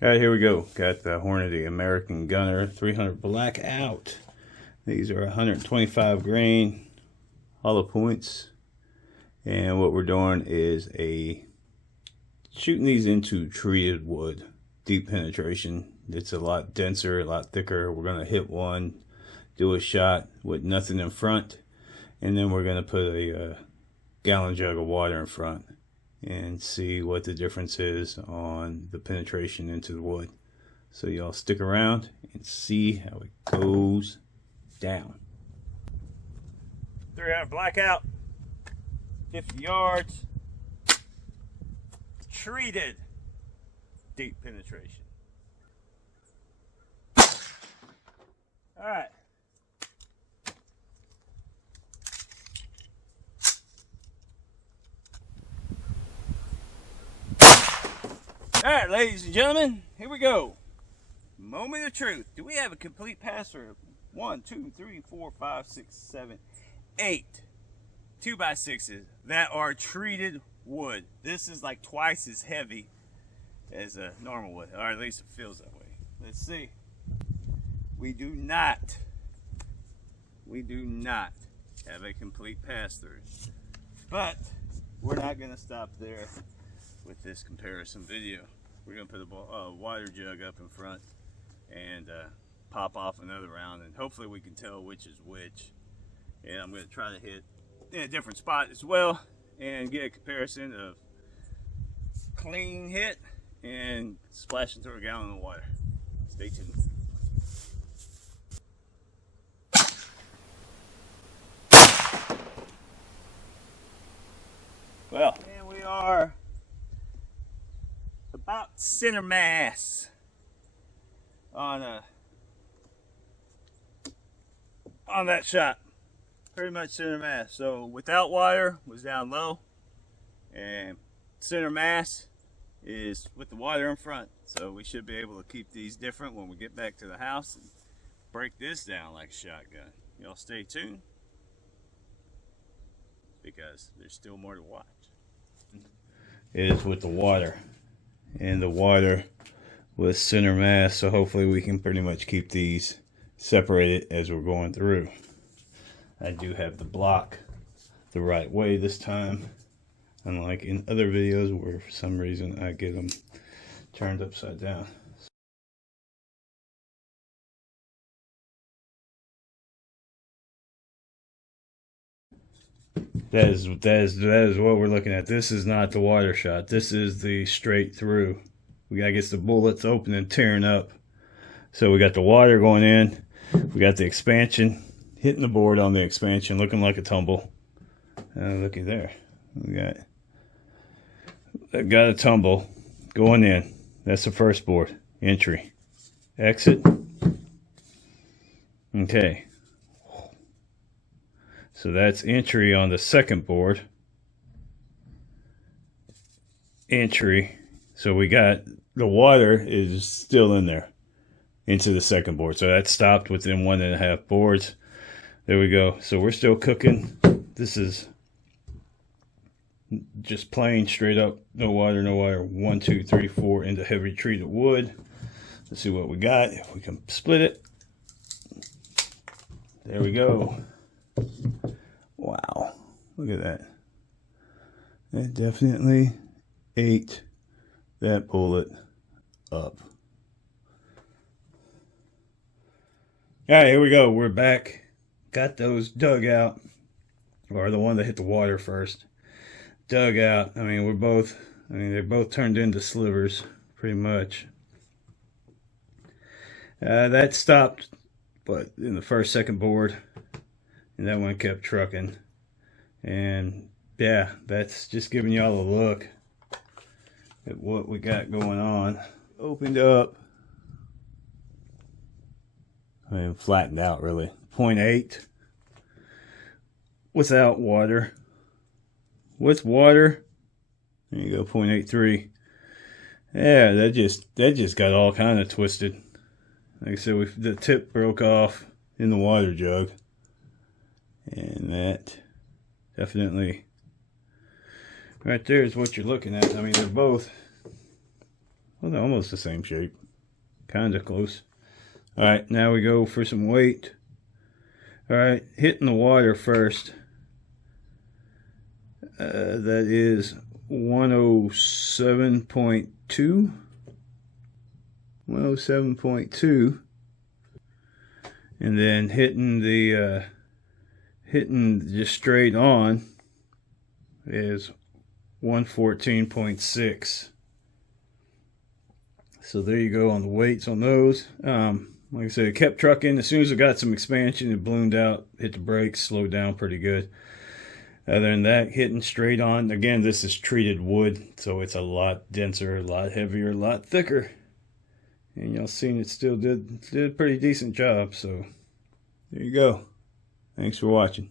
All right, here we go. Got the Hornady American Gunner 300 Blackout. These are 125 grain hollow points. And what we're doing is shooting these into treated wood. Deep penetration. It's a lot denser, a lot thicker. We're going to hit one, do a shot with nothing in front. And then we're going to put a gallon jug of water in front and see what the difference is on the penetration into the wood. So y'all stick around and see how it goes down. 300 Blackout, 50 yards, treated, deep penetration. All right. All right, ladies and gentlemen, here we go. Moment of truth. Do we have a complete pass through? 1, 2, 3, 4, 5, 6, 7, 8 2x6s that are treated wood. This is like twice as heavy as a normal wood, or at least it feels that way. Let's see. We do not have a complete pass through, but we're not going to stop there with this comparison video. We're going to put a water jug up in front and pop off another round, and hopefully we can tell which is which. And I'm going to try to hit in a different spot as well and get a comparison of clean hit and splashing through a gallon of water. Stay tuned. Well, and we are about center mass on that shot. Pretty much center mass. So without water was down low, and center mass is with the water in front. So we should be able to keep these different when we get back to the house and break this down like a shotgun. Y'all stay tuned, because there's still more to watch. It is with the water, and the water with center mass, so hopefully we can pretty much keep these separated as we're going through. I do have the block the right way this time, unlike in other videos where for some reason I get them turned upside down. That is what we're looking at. This is not the water shot. This is the straight through. We gotta get the bullets open and tearing up. So we got the water going in. We got the expansion hitting the board on the expansion, looking like a tumble. Looky there. We got a tumble going in. That's the first board. Entry. Exit. Okay. So that's entry on the second board. Entry. So we got the water is still in there into the second board. So that stopped within 1.5 boards. There we go. So we're still cooking. This is just plain straight up, no water, no water. 1, 2, 3, 4 into heavy treated wood. Let's see what we got. If we can split it. There we go. Wow. Look at that. That definitely ate that bullet up. All right, here we go. We're back. Got those dug out, or the one that hit the water first. Dug out. I mean, they both turned into slivers, pretty much. That stopped, but in the second board, and that one kept trucking. And yeah, that's just giving y'all a look at what we got going on. Opened up. I mean, flattened out really. 0.8 without water. With water, there you go, 0.83. Yeah, that just got all kind of twisted. Like I said, the tip broke off in the water jug, and that definitely right there is what you're looking at. I mean, they're both Well, they're almost the same shape. Kind of close. All right, now we go for some weight. All right, hitting the water first. That is 107.2. 107.2. And then hitting just straight on is 114.6. So there you go on the weights on those. Like I said, it kept trucking. As soon as it got some expansion, it ballooned out, hit the brakes, slowed down pretty good. Other than that, hitting straight on. Again, this is treated wood, so it's a lot denser, a lot heavier, a lot thicker. And y'all seen it still did a pretty decent job. So there you go. Thanks for watching.